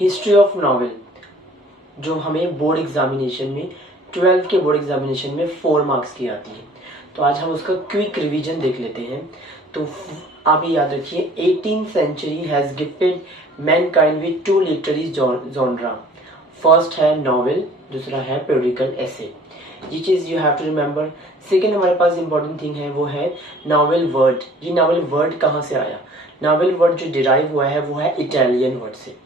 History of novel जो हमें board examination में 12th के बोर्ड एग्जामिनेशन में 4 मार्क्स की आती है। तो आज हम उसका क्विक रिवीजन देख लेते हैं। तो आप ये याद रखिए, 18th century has gifted mankind with 2 literary genre. First है नॉवेल, दूसरा है पेरिडिकल एसे। ये चीज you have to remember. Second हमारे पास इंपॉर्टेंट थिंग है वो है नॉवेल वर्ड। ये नॉवेल वर्ड कहाँ से आया? नॉवेल वर्ड जो डिराइव हुआ है वो है इटालियन वर्ड से।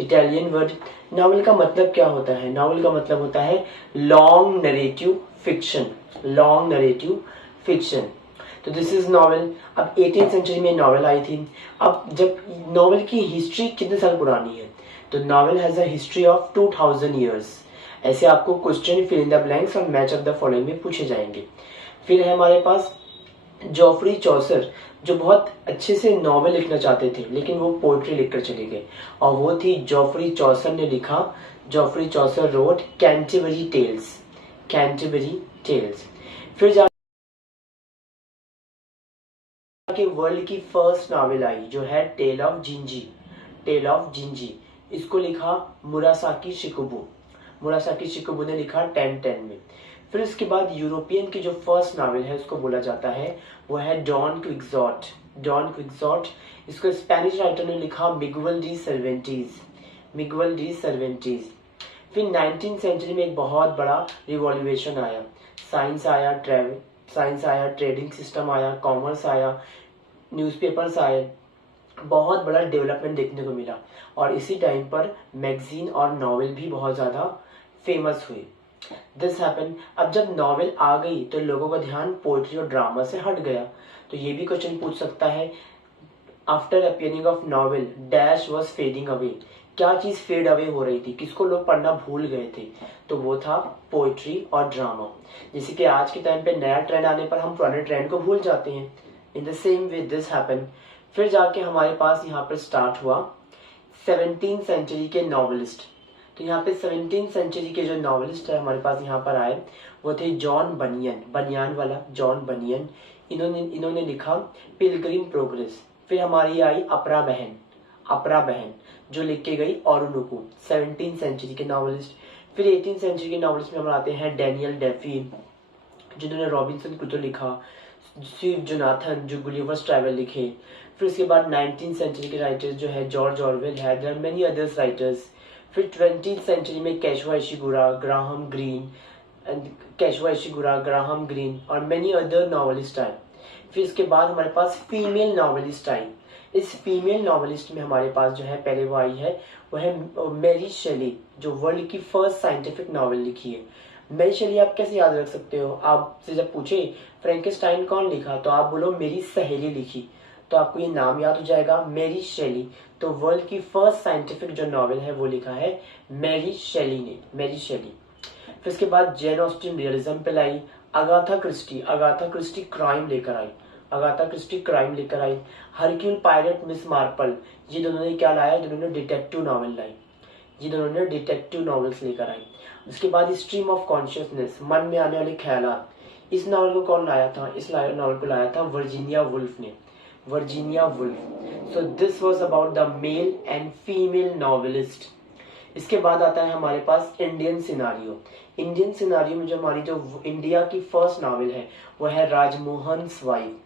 Italian word. नॉवेल का मतलब क्या होता है? नॉवेल का मतलब होता है long narrative fiction. Long narrative fiction. तो दिस इज नॉवेल। अब 18th सेंचुरी में नॉवेल आई थी। अब जब नॉवेल की हिस्ट्री कितने साल पुरानी है, तो novel has a history of 2000 years. ऐसे आपको question fill in the blanks और मैच ऑफ द फॉलोइंग में पूछे जाएंगे। फिर है हमारे पास जॉफ्री चौसर, जो बहुत अच्छे से नॉवेल लिखना चाहते थे लेकिन वो पोएट्री लिखकर चले गए, और वो थी जॉफ्री चौसर ने लिखा। Geoffrey Chaucer wrote Canterbury Tales. Canterbury Tales. फिर जाके वर्ल्ड की फर्स्ट नॉवेल आई जो है tale of Genji. Tale of Genji, इसको लिखा मुरासाकी शिकोबू। मुरासाकी शिकोबू ने लिखा 1010 में। फिर इसके बाद यूरोपियन की जो फर्स्ट नॉवेल है उसको बोला जाता है वो है डॉन क्विक्सोट। डॉन क्विक्सोट, इसको स्पेनिश राइटर ने लिखा Miguel de Cervantes. Miguel de Cervantes. फिर 19th सेंचुरी में एक बहुत बड़ा रिवॉल्यूशन आया। साइंस आया, ट्रेडिंग सिस्टम आया, कॉमर्स आया, न्यूज़पेपर्स आए, बहुत बड़ा डेवलपमेंट देखने को मिला। और इसी टाइम पर मैगजीन और नॉवेल भी बहुत ज़्यादा फेमस हुई। This happen. अब जब नॉवेल आ गई तो लोगों का ध्यान पोएट्री और ड्रामा से हट गया। तो ये भी क्वेश्चन पूछ सकता है, after appearing of novel dash was fading away. क्या चीज फेड अवे हो रही थी, किसको लोग पढ़ना भूल गए थे? तो वो था पोएट्री और ड्रामा। जैसे कि आज के टाइम पे नया ट्रेंड आने पर हम पुराने ट्रेंड को भूल जाते हैं। In the same way this happen. फिर जाके हमारे पास यहाँ पर स्टार्ट हुआ 17th सेंचुरी के नॉवेलिस्ट। तो यहाँ पे 17th सेंचुरी के जो नॉवेलिस्ट है हमारे पास यहाँ पर आए वो थे जॉन बनियन। बनियान वाला जॉन बनियन। इन्होंने लिखा पिलग्रिम प्रोग्रेस। फिर हमारी आई अपरा बहन। अपरा बहन जो लिख के गई ओरुनुकु। 17th सेंचुरी के नॉवेलिस्ट। फिर 18th सेंचुरी के नॉवेलिस्ट में हम आते हैं डैनियल डेफी, जिन्होंने रॉबिन्सन क्रूसो लिखा। स्टीव जोनाथन जो गुलिवर्स ट्रैवल लिखे। फिर उसके बाद 19th सेंचुरी के राइटर्स जो है जॉर्ज ऑरवेल है, there are many others writers. फिर 20th सेंचुरी में केशवा इशिगुरा, ग्राहम ग्रीन और मेनी अदर नॉवेलिस्ट आए। फिर इसके बाद हमारे पास फीमेल नॉवेलिस्ट आई। इस फीमेल नॉवेलिस्ट में हमारे पास जो है पहले वो आई है वो है मैरी शेली, जो वर्ल्ड की फर्स्ट साइंटिफिक नॉवेल लिखी है। मैरी शेली आप कैसे याद रख सकते हो? आपसे जब पूछे फ्रैंकेनस्टाइन कौन लिखा तो आप बोलो मेरी सहेली लिखी, तो आपको ये नाम याद हो जाएगा, मैरी शेली। तो वर्ल्ड की फर्स्ट साइंटिफिक जो नॉवेल है वो लिखा है मैरी शेली ने। Mary Shelley. फिर इसके बाद जेन ऑस्टिन रियलिज्म पे लाई। अगाथा क्रिस्टी क्राइम लेकर आई। अगाथा क्रिस्टी क्राइम लेकर आई। हरक्यूल पायरेट मिस मार्पल, ये दोनों ने क्या लाया? जिन्होंने डिटेक्टिव नॉवेल लाई। ये दोनों ने डिटेक्टिव नॉवेल्स लेकर आई। उसके बाद स्ट्रीम ऑफ कॉन्शियसनेस, मन में आने वाले ख्यालात। इस नॉवल को कौन लाया था? इस नॉवल को लाया था वर्जीनिया वुल्फ ने। Virginia Woolf. So this was about the male and female novelist. इसके बाद आता है हमारे पास इंडियन सिनारियो। इंडियन सिनारियो में जो हमारी जो इंडिया की फर्स्ट नॉवेल है वो है राजमोहन स्वाई।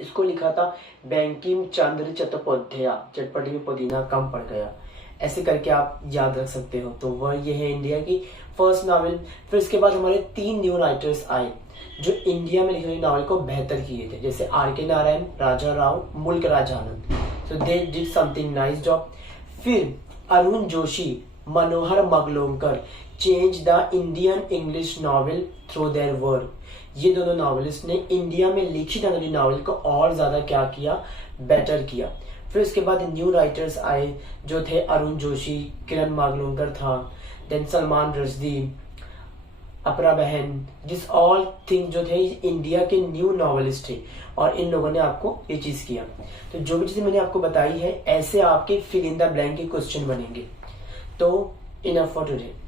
इसको लिखा था बैंकिम चंद्र चट्टोपाध्याय। चटपटी में पुदीना कम पड़ गया, ऐसे करके आप याद रख सकते हो। तो वह ये है इंडिया की फर्स्ट नॉवेल। फिर इसके बाद हमारे 3 न्यू राइटर्स आए जो इंडिया में लिखी हुई नॉवेल को बेहतर किए थे, जैसे R K. Narayan, Raja Rao, Mulk Raj Anand. So they did something nice job. फिर Arun Joshi, Manohar Malgonkar change the Indian English novel through their work. ये दोनों नॉवेलिस्ट ने इंडिया में लिखी जाने वाली नॉवेल को और ज्यादा क्या किया? बेटर किया। फिर उसके बाद न्यू राइटर्स आए जो थे अरुण जोशी, किरण मागलोंकर था, देन सलमान रश्दी, अपरा बहन। दिस ऑल थिंग जो थे इंडिया के न्यू नॉवेलिस्ट थे और इन लोगों ने आपको ये चीज किया। तो जो भी चीजें मैंने आपको बताई है ऐसे आपके फिल इन द ब्लैंक के क्वेश्चन बनेंगे। तो इनफ फॉर टुडे।